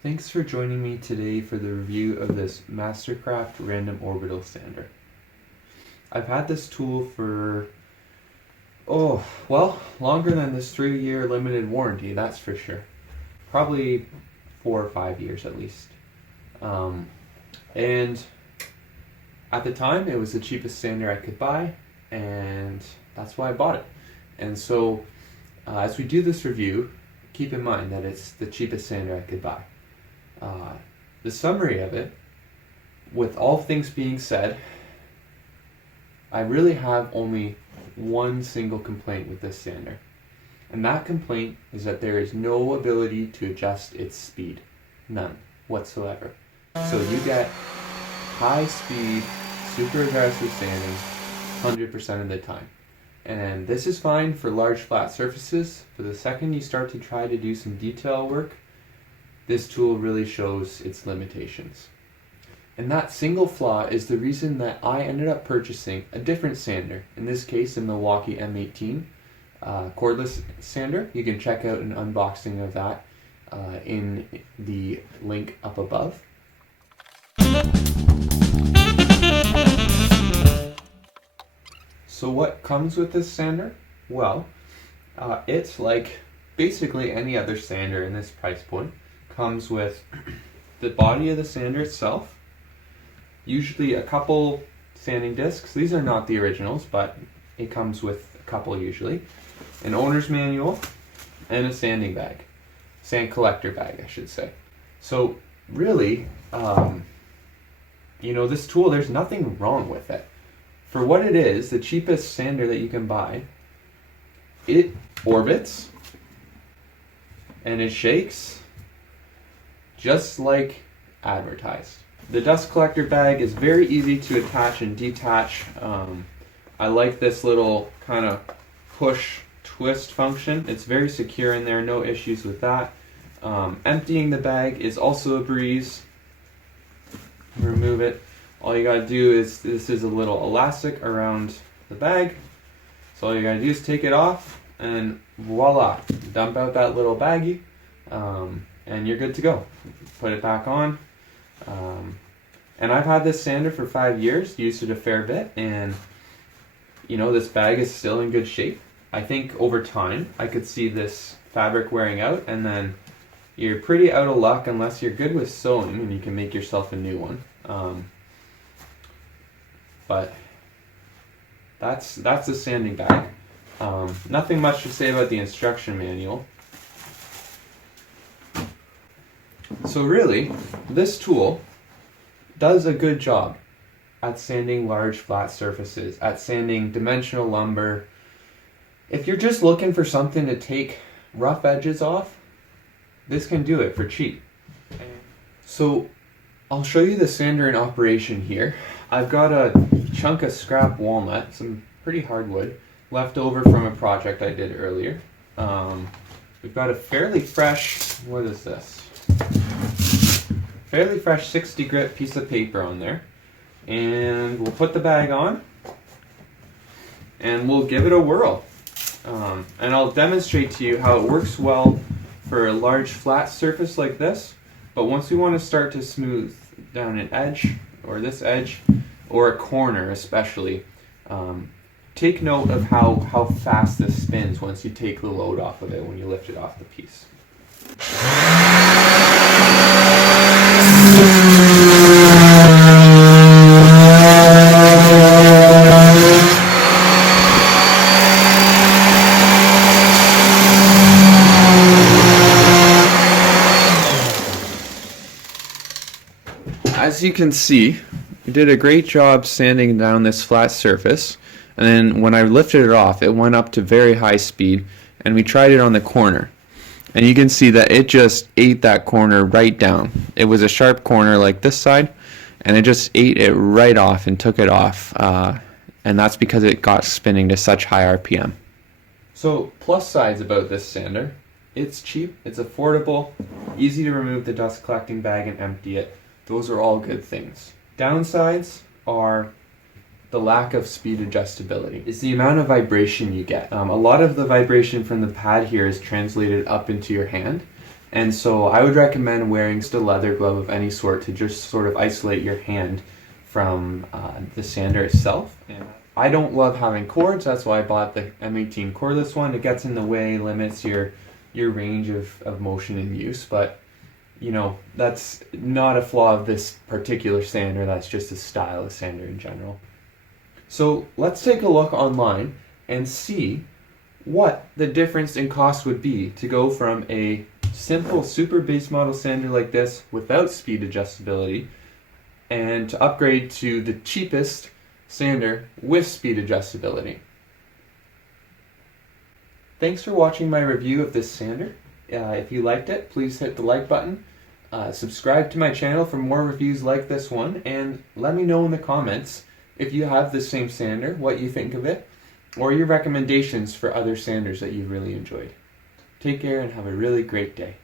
Thanks for joining me today for the review of this Mastercraft Random Orbital Sander. I've had this tool for, longer than this 3-year limited warranty, that's for sure. Probably 4 or 5 years at least. And at the time, it was the cheapest sander I could buy, and that's why I bought it. And so, as we do this review, keep in mind that it's the cheapest sander I could buy. The summary of it, with all things being said, I really have only one single complaint with this sander. And that complaint is that there is no ability to adjust its speed. None whatsoever. So you get high speed, super aggressive sanding 100% of the time. And this is fine for large flat surfaces, but the second you start to try to do some detail work, this tool really shows its limitations. And that single flaw is the reason that I ended up purchasing a different sander, in this case a Milwaukee M18 cordless sander. You can check out an unboxing of that in the link up above. So what comes with this sander? Well, it's like basically any other sander in this price point. Comes with the body of the sander itself, usually a couple sanding discs. These are not the originals, but it comes with a couple usually. An owner's manual and a sanding bag. Sand collector bag, I should say. So really, this tool, there's nothing wrong with it. For what it is, the cheapest sander that you can buy, it orbits and it shakes just like advertised. The dust collector bag is very easy to attach and detach. I like this little kind of push twist function. It's very secure in there, no issues with that. Emptying the bag is also a breeze. Remove it. All you gotta do is, this is a little elastic around the bag. So all you gotta do is take it off and voila, dump out that little baggie. And you're good to go. Put it back on. And I've had this sander for 5 years, used it a fair bit, and this bag is still in good shape. I think over time I could see this fabric wearing out, and then you're pretty out of luck unless you're good with sewing and you can make yourself a new one. But that's the sanding bag. Nothing much to say about the instruction manual. So really, this tool does a good job at sanding large flat surfaces, at sanding dimensional lumber. If you're just looking for something to take rough edges off, this can do it for cheap. So I'll show you the sander in operation here. I've got a chunk of scrap walnut, some pretty hardwood, left over from a project I did earlier. We've got a fairly fresh, what is this? Fairly fresh 60 grit piece of paper on there, and we'll put the bag on and we'll give it a whirl, and I'll demonstrate to you how it works well for a large flat surface like this, but once we want to start to smooth down an edge, or this edge, or a corner especially, take note of how fast this spins once you take the load off of it when you lift it off the piece. As you can see, we did a great job sanding down this flat surface, and then when I lifted it off, it went up to very high speed, and we tried it on the corner. And you can see that it just ate that corner right down. It was a sharp corner like this side, and it just ate it right off and took it off, and that's because it got spinning to such high RPM. So plus sides about this sander: it's cheap, it's affordable, easy to remove the dust collecting bag and empty it. Those are all good things. Downsides are the lack of speed adjustability. It's the amount of vibration you get. A lot of the vibration from the pad here is translated up into your hand, And so I would recommend wearing just a leather glove of any sort to just sort of isolate your hand from the sander itself. And I don't love having cords, that's why I bought the M18 cordless one. It gets in the way, limits your range of motion and use, but you know, that's not a flaw of this particular sander, that's just a style of sander in general. So let's take a look online and see what the difference in cost would be to go from a simple super base model sander like this without speed adjustability and to upgrade to the cheapest sander with speed adjustability. Thanks for watching my review of this sander. If you liked it, please hit the like button. Subscribe to my channel for more reviews like this one, and let me know in the comments if you have the same sander, what you think of it, or your recommendations for other sanders that you've really enjoyed. Take care and have a really great day.